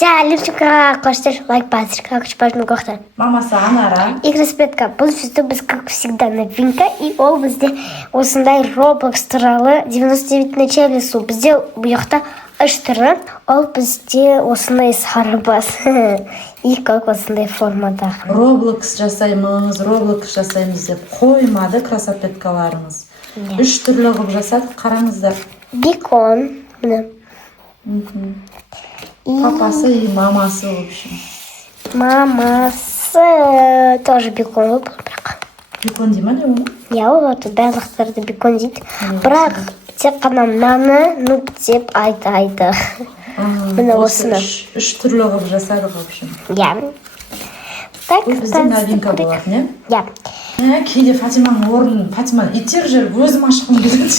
Любчика, хочешь лайк, патрик, как чпажный кохта. Мамасы Анара. Игры Светка, бұл сөзді біз, как всегда, новинка, и ол бізде осындай Roblox туралы 99 начале су. Бізде бұяқта 3 түрі, ол бізде осындай сарыбас. И как осындай формада. Roblox жасаймыз деп қоймады красопеткаларымыз. 3 түрлі қылып жасадық, қараңыздар. Бекон. Папасы и мамасы, в общем. Мамасы тоже бекон. Бекон дей ма не оны? Я оларды барлықтарды бекон дейді. Бірақ тек қана мынаны нут деп айтады. Міне осыны. 3 түрлі қылып жасадық, в общем. Я. Так, бұл бізде новинка болады, не? Я. Кейде Фатиманың орнын, Фатиманы итер жүріп, өзім ашқым келеді.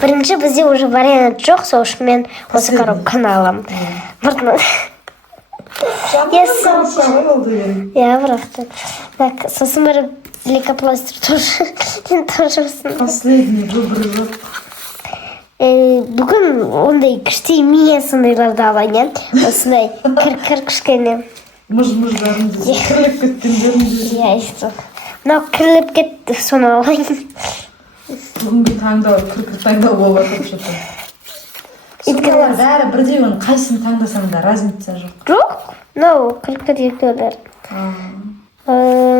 Бірінші бізде уже вариант жоқ, сол үшін мен осы коробканы алам. Я бірақ. Так, сосын бір лейкопластырь тоже. Последний выбор жоқ. Бүгін ондай кішкене сондайларды алайын, осындай кір кішкене. Мұж-мұждарын десе, кірліп кеткендерін десе. Я істі. Мынау кірліп кетті, соны алайын. Бүгінгі таңдау, кір таңдау болады что-то. Солар бәрі бірдей, оны қайсын таңдасаң да разница жоқ. Жоқ, мынау кір-кір.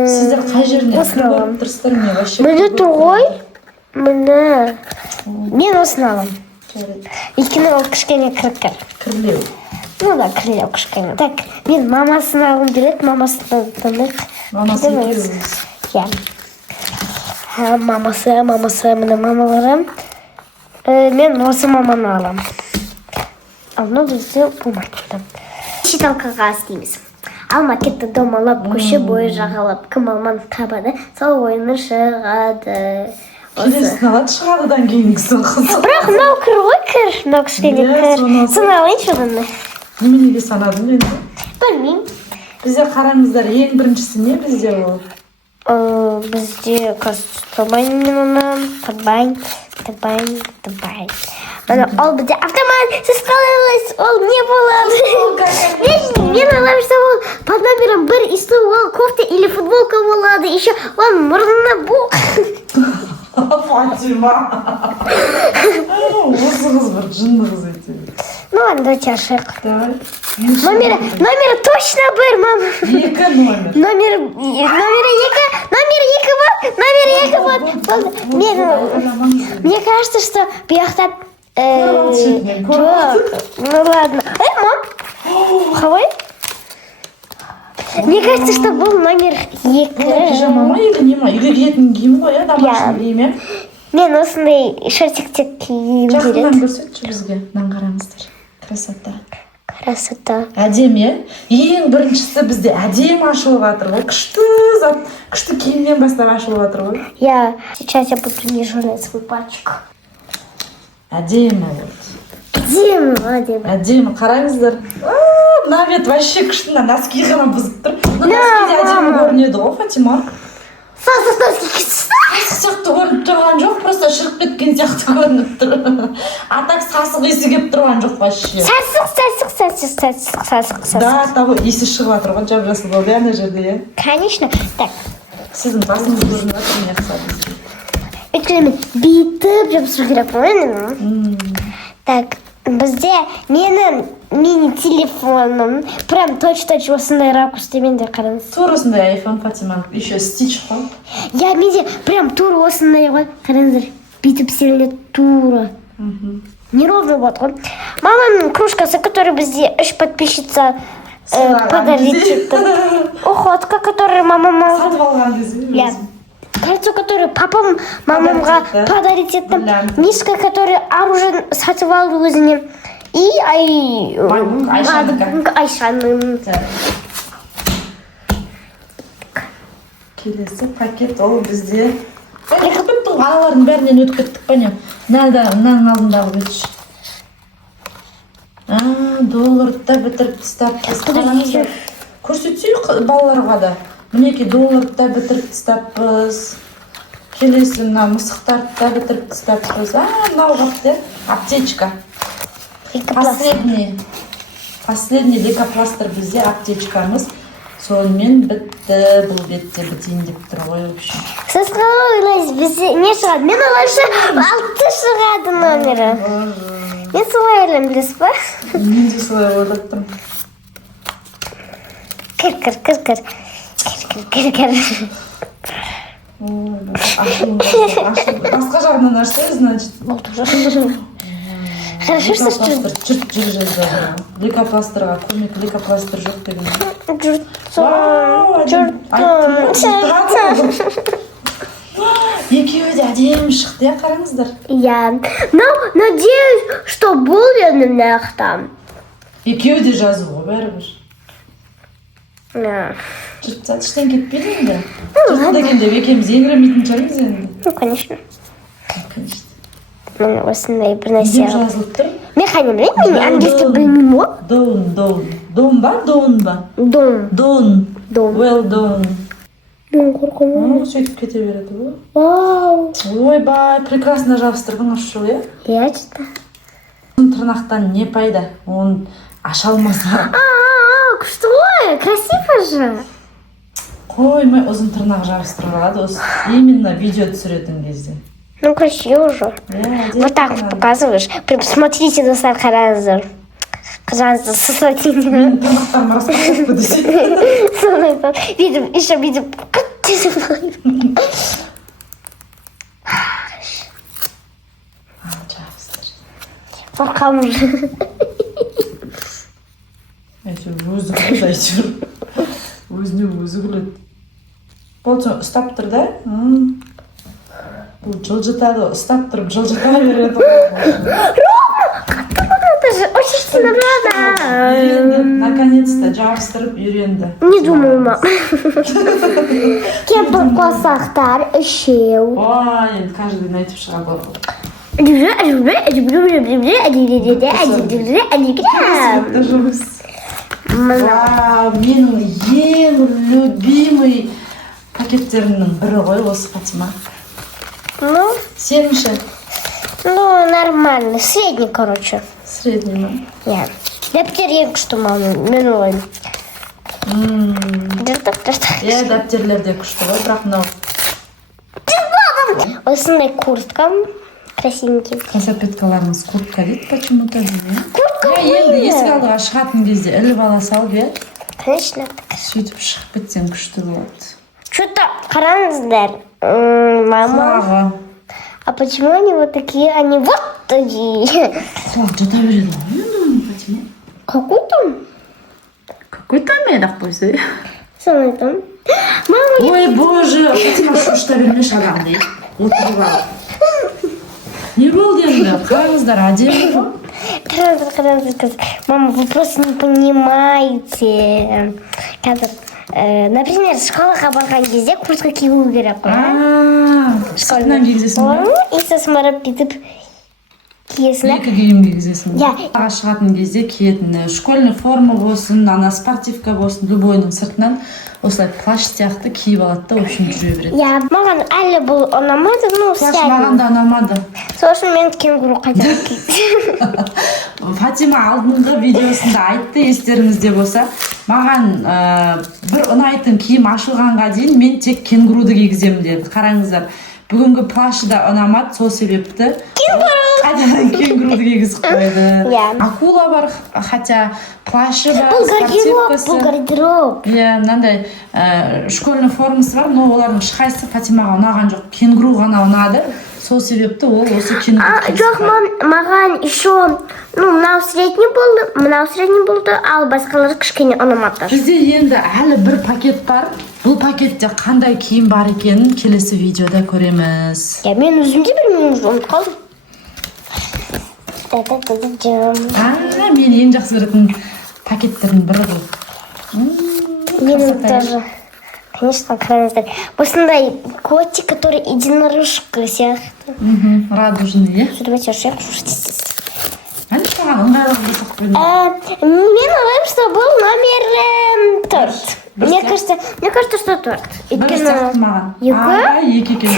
Сіздер қай жеріне кір көріп тұрсыздар, мен вообще міне тұр ғой, міне. Мен осыны алам. Өйткені ол кішкене кір. Кірлеу. Ну да, кірлеу кішкене. Так, мен мамасын алғым келеді, мамасын танық. Мамасы екеуіміз. Я. Мамасы, міне мамаларым. Мен осы маманы алам. Ал мынау бізде бұл макетті. Считалкаға істейміз. Ал макетті домалап, көше бойы жағалап, кім алманы табады, сол ойыны шығады. Келесін алады шығадыдан кейінгісін қызық. Бірақ мынау кір ғой, кір. Мынау кішкене кір. Соны алайыншы бұны. Неменеге санадым енді? Білмеймін. Бізде қараңыздар, ең біріншісі не бізде ол? Бізде табайын мен оны. Табайын. Ол бізде автомат. Сіз қалайлайсыз, ол не болады? Мен аламын, что ол под номером 1 и 100 ол кофта или футболка болады. Еще он мұрнына бұл. Фатима. Осы қыз бір жынды қыз етеді. Ну ладно, давайте ашық. Номері точно 1, мама. 2 номер. Номері 2 вот. Мне кажется, что бұяқта... Жоқ. Ну ладно. Мам. Қалай? Мне кажется, что бұл номер 2. Пижама ма или не ма? Или киетін киім ғой, домашний киім. Мен осындай шортикте киім керек. Жақыннан көрсетші бізге, қараңыздар. Красота. Красота. Әдемі. Ең біріншісі бізде әдемі ашылып жатыр ғой. Күшті киімнен бастап ашылып жатыр ғой. Сейчас я буду не журнать свой пальчик. Әдемі вот. Әдемі, қараңыздар. Навет вообще күшті, носки ғана бұзып тұр. Носки де әдемі көрінеді ғой, Фатима. Сияқты көрініп тұрған жоқ, просто шырып кеткен сияқты көрініп тұр. Атак сасық есі кеп тұрған жоқ вообще. Сасық. Да, того есі шығып жатыр ғой, жап-жасыл болды, ана жерде. Конечно. Так. Сіздің басыңыз көрініп жатыр, не қысады. Өйткені бүйтіп жабысу керек қой. Так, бізде менің мини-телефоным прям точь-точь осындай ракурстемен де қараңыз. Тура осындай айфон, Фатима, еще стич қой. Менде прям тура осындай ғой, қараңыздар. Бүйтіп істелінеді тура. Неровно болады ғой. Маманың кружкасы, который бізде 3 подписчица подарит. Охотка, который мамам сатып алған десе. Кольцо, которое папам, мамамға подарить етті. Мишка, который оружие сатып алды өзіне. И Айшаның. Келесі пакет ол бізде. Пакеттің алалардың бәрінен өтіп кеттік па не? Мынаның алдындағы бетші. Долларды да бітіріп тастаппыз. Көрсетсек балаларға да. Мінеке долларды да бітіріп тастаппыз. Келесі мына мысықтарды да бітіріп тастаппыз. Мынау қапты. Аптечка. Последний. Последний лейкопластырь бізде аптечкамыз. Сонымен бітті, бұл бетте бітейін деп тұр ғой, в общем. Сіз қалай ойлайсыз, бізде не шығады? Мен олайша 6 шығады номері. Мен солай ойлаймын, білесіз ба? Мен де солай ойлап тұрмын. Кір. Басқа жағынан ашсай, значит. Хорошо, что Жұрт жазды. Лейкопластырға көмек, лейкопластыр жоқ деген. Екеуі де әдемі шықты, я қараңыздар. Я. Но надеюсь, что будет там. Екеуі де жазу ғой, бәрібір. Жұрт іштен кетпейді енді. Жұрт дегенде екеуміз еңіремейтін шығармыз енді. Ну, конечно. Конечно. Мен осындай бір Не нәрсе. жазылып тұр? Мен қане білемін, мен английский білмеймін ғой. Дон ба? Дон. Well done. Мен қорқамын. Сөйтіп кете береді ғой. Вау. Ойбай, прекрасно жабыстырдың ұшыл, е? Я что? Тырнақтан не пайда? Оны аша алмаса. Что? Красиво же. Қоймай ұзын тырнақ жабыстырады осы. Именно видео түсіретін кезде. Ну, красиво же. Вот так вот показываешь. Прям смотрите на сайт Харазер. Пожалуйста, смотрите. Мен тырнақтарым расқақпы десе. Видим, еще видим. Жабыстыр. Қорқамын. Әйтеуір өзі күледі, әйтеуір. Өзіне өзі күледі. Болды, ұстап тұр да? Бұл жылжытады, ұстап тұрып жылжыта береді. Это же очень сильно надо. Үйренді, наконец-то жабыстырып үйренді. Не думаю, мам. Кем қосақтар, үшеу. Ой, енді каждый айтып шығады. Вау, менің ең любимый пакеттерімнің бірі ғой осы, Фатима. Ну, Сенші? нормально. Средний, короче. Средний ма? Я. Дәптер ең күшті, мама. Мен ойлаймын. Иә, дәптерлерде күшті ғой, бірақ мынау Осындай курткам. Красивенький. Красопеткаларымыз куртка дейді, почему-то дейді. Куртка Я енді есік алдыға шығатын кезде іліп ала салып, иә? Конечно. Сөйтіп шығып кетсең күшті болады. Что-то қараңыздар. Мама. Құлағы. А почему они вот такие? Они вот такие. Құлақ жата береді ғой, енді Фатима. Какой там? Какой там едақ қойса, иә? Самый там. Мама, Ой, боже, Фатима шошта бермеш адамды, отырып алып. Не болды енді? Қараңыздар, әдемі ғой. Қараңыздар. Мама, вы просто не понимаете. Қазір, например, школаға барған кезде куртка кию керек қой. Сыртынан кигізесің ба? И сосын барып бүйтіп киесің. Екі киім кигізесің. Иә. Аға шығатын кезде киетін школьный форма болсын, ана спортивка болсын, любойның сыртынан осылай плащ сияқты киіп алады да, в общем, жүре береді. Я, маған әлі бұл ұнамады, ну, Плащ маған да ұнамады. Сосын мен кенгуру қайтарып киді. Фатима алдыңғы видеосында айтты, естеріңізде болса, маған бір ұнайтын киім ашылғанға дейін мен тек кенгуруды кигіземін деді. Қараңыздар, бүгінгі плащ да ұнамады, сол себепті қайтадан кенгуруды кигізіп қойды. Акула бар, хотя плащы бар, спортивкасы. Бұл гардероб. Иә, мынандай школьный формасы бар, но олардың ешқайсысы Фатимаға ұнаған жоқ. Кенгуру ғана ұнады. Сол себепті ол осы кенгуру. Жоқ, маған еще, мынау средний болды, ал басқалары кішкене ұнамады. Бізде енді әлі бір пакет бар. Бұл пакетте қандай киім бар екенін келесі видеода көреміз. Мен өзім де білмеймін, ұмытып қалдым. Мен ең жақсы көретін пакеттердің бірі бұл. Мен даже, конечно, қараңыздар. Осындай котик, который единорожка сияқты. Радужный, иә? Давайте ошибку. Әлі шаған ыңғайлы жасап қойдым. Мен ойлаймын, что был номер торт. Мне кажется, что торт. Бір сияқты маған. Екі? Екі екен.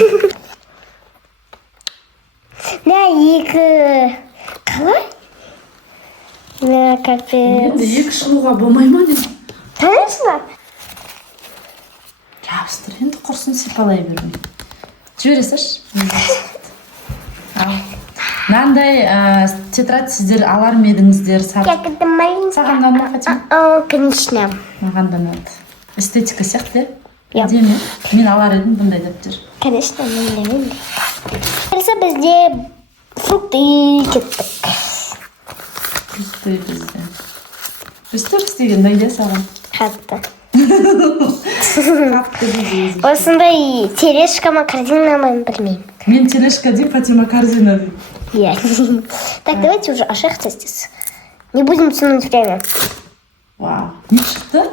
Екі. Қалай? Капец. Енді екі шығуға болмай ма не? Конечно. Жабыстыр, енді құрсын сипалай бермей. Жібере салшы. Ал. Мынандай тетрадь сіздер алар ма едіңіздер? Как это маленькая. Саған да ма, Фатима? Конечно. Маған да ұнады. Эстетика сияқты, Иә. әдемі. Мен алар едім бұндай дәптер. Конечно, мен. Келсе бізде фрукты кеттік. Үсті бізде. Үсті деген найда саған. Қатты. Қатты дейді. Осындай тележка ма, корзина ма, білмеймін. Мен тележка деймін, Фатима корзина деймін. Иә. Так, давайте уже ашық здесь. Не будем тянуть время. Вау. Не шықты?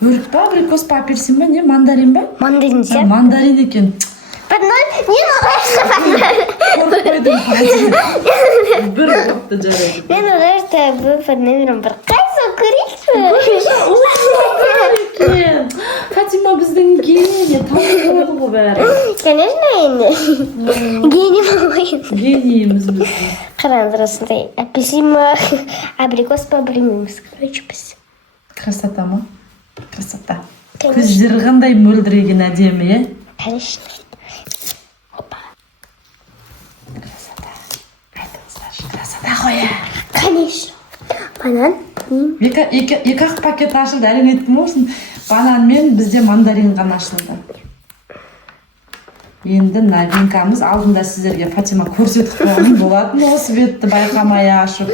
Өрік па, абрикос па, апельсин ба, не, мандарин ба? Мандарин ше. Мандарин екен. Мен ойлаймын. Қорқып қойдым, Фатима. Бір қорықты жарайды. Мен ойлаймын, бұл под номером бір. Қайсы көрейікші? Екен. Фатима біздің гений, танымы ғой бәрі. Конечно, енді. Гений болмайын. Генийіміз біздің. Қараңыздар осындай апельсин ма, абрикос па, білмейміз. Короче, біз. Красота ма? Красота. Көздері қандай мөлдіреген әдемі, е? Конечно. Опа. Красота. Айтыңыздаршы, красота ғой, е? Конечно. Банан. Екі-ақ пакет ашылды, әлің еттім осың. Банан мен бізде мандарин ғана ашылды. Енді новинкамыз алдында сіздерге Фатима көрсетіп қойған болатын осы бетті байқамай ашып.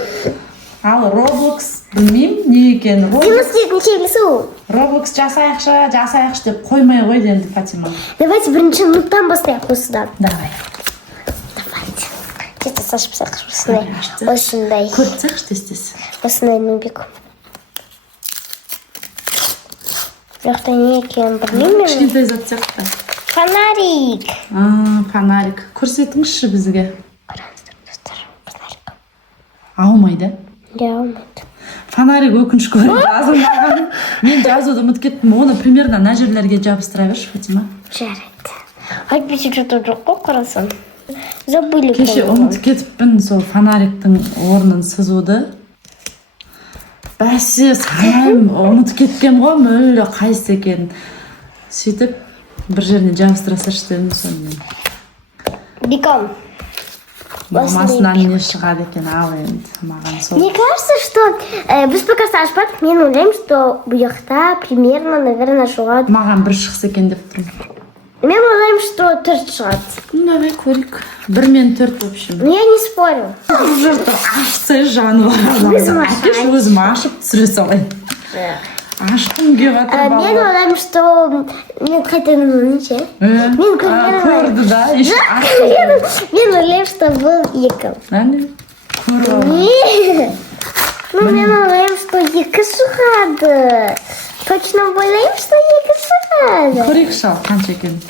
Ал Roblox білмеймін не екен. Демонстретін келесі ол. Roblox жасайықшы деп қоймай қойды енді Фатима. Давайте бірінші ноттан бастайық осыдан. Давай. Давайте. Кете сашып сақшы осындай. Осындай. Көріп сақшы тестесі. Осындай нубик. Жоқта не екен білмеймін. Кішкентай зат сияқты. Фонарик. Фонарик. Көрсетіңізші бізге. Қараңыздар достар. Фонарик. Аумайды. Иә, алмайды. Фонарик өкінішке орай жазылмаған. Мен жазуды ұмытып кеттім. Оны примерно мына жерлерге жабыстыра берші, Фатима. Жарайды. Айтпесе что-то жоқ қой қарасам. Забыли. Кеше ұмытып кетіппін сол фонариктің орнын сызуды. Бәсе, санайым ұмытып кеткен ғой, мүлде қайсы екен. Сөйтіп, бір жеріне жабыстыра салшы дедім сонымен. Бекон. Болмасынан не шығады екен, ал енді маған сол. Мне кажется, что біз пока ашпадық, мен ойлаймын, что бұл жақта примерно, наверное, шығады. Маған бір шықсы екен деп тұрмын. Мен ойлаймын, что 4 шығады. Давай көрейік. 1 мен 4 в общем. Но я не спорю. Жұрты ашсы жануар. Әкеш өзім ашып түсіре салайын. Ашқым келіп жатыр Мен ойлаймын, что мен қайтадан ше. Көрді да. Мен ойлаймын, что бұл 2. Әне? Көріп алам. Ну, мен ойлаймын, что 2 шығады. Точно ойлаймын, что 2 шығады. Көрейік шал, қанша екен.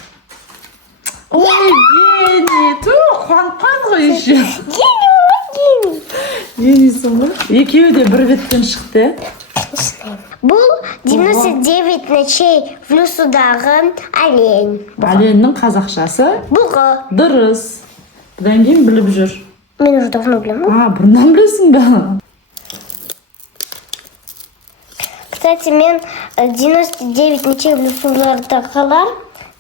Ой, гений. Қуанқан ғой еще. Гений. Генийсің ғой. Екеуі де бір беттен шықты. Бұл 99 ночей в лесудағы олень. Оленнің қазақшасы Бұғы. дұрыс. Бұдан кейін біліп жүр. Мен уже давно білемін. Бұрыннан білесің бе? Кстати, мен 99 ночей в лесудағылар,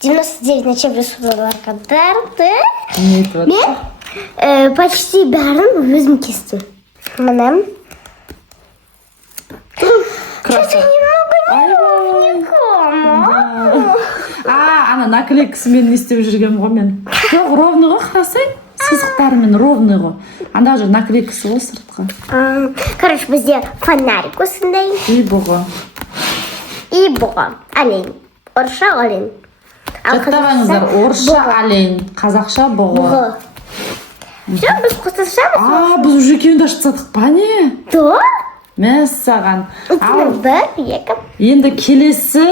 99 ночей в лесудағылардарды Не айтып отыр? мен почти бәрін өзім кестім. Мынам. Что-то немного Ана наклейкасымен не істеп жүргем ғой мен. Жоқ, ровный ғой, қарасай. Сызықтарымен ровный ғой. Анда же наклейкасы ғой сыртқа. Короче, бізде фонарик осындай. И бұғы. И бұғы. Олень. Орысша олень. Жаттағаныңыздар, орысша олень, қазақша бұғы. Все, біз қосылшамыз. Біз уже екеуін де ашып сатық па не? Да? Мәссаған. Бір, екі. Енді келесі...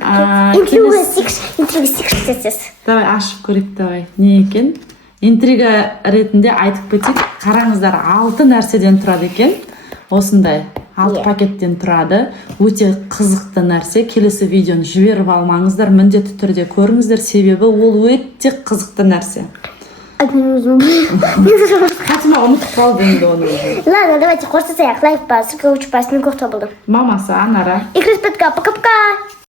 Интрига сикшсіз. Давай, ашып көрейік, давай. Не екен? Интрига ретінде айтып кетейік. Қараңыздар, 6 нәрседен тұрады екен. Осындай 6 пакеттен тұрады. Өте қызықты нәрсе. Келесі видеоны жіберіп алмаңыздар. Міндетті түрде көріңіздер. Себебі ол өте қызықты нәрсе. Один uzun. Фатима унутуп калды энди ону. Ладно, давайте, хочется лайк, ссылка учу, пассмин, кто был. Мамасы Анара. И Хриспетка, пока-пока.